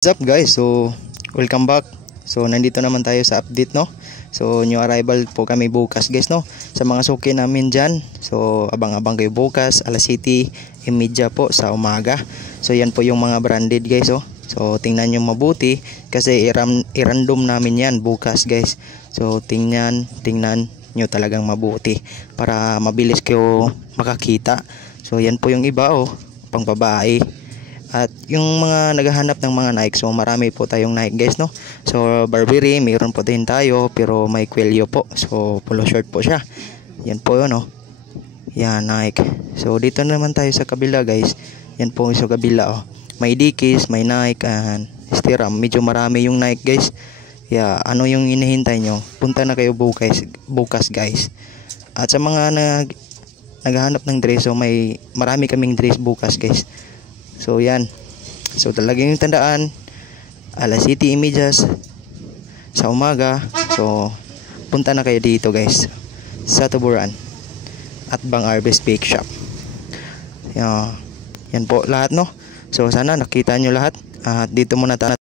What's up guys? So welcome back. So nandito naman tayo sa update, no. So new arrival po kami bukas guys, no. Sa mga suki namin dyan, so abang-abang kayo bukas alas 7:30 po sa umaga. So yan po yung mga branded guys, oh. So tingnan nyo mabuti kasi i-random namin yan bukas guys. So tingnan nyo talagang mabuti para mabilis kayo makakita. So yan po yung iba, oh, pang babae. At yung mga naghahanap ng mga Nike, so marami po tayong Nike guys, no. So Burberry, mayroon po din tayo pero may Cuello po. So polo short po siya. Yan po yun, no. Yan, Nike. So dito naman tayo sa kabila guys. Yan po sa kabila, oh. May Dickies, may Nike, and Stiram. Medyo marami yung Nike guys. Yeah, ano yung inihintay nyo? Punta na kayo bukas guys. At sa mga naghahanap ng dress, so marami kaming dress bukas guys. So yan. So talagang yung tandaan, alas 7:30 sa umaga. So punta na kayo dito guys sa Tuburan at Bang Harvest Bake Shop. Yan po lahat, no. So sana nakita nyo lahat. Dito muna tayo.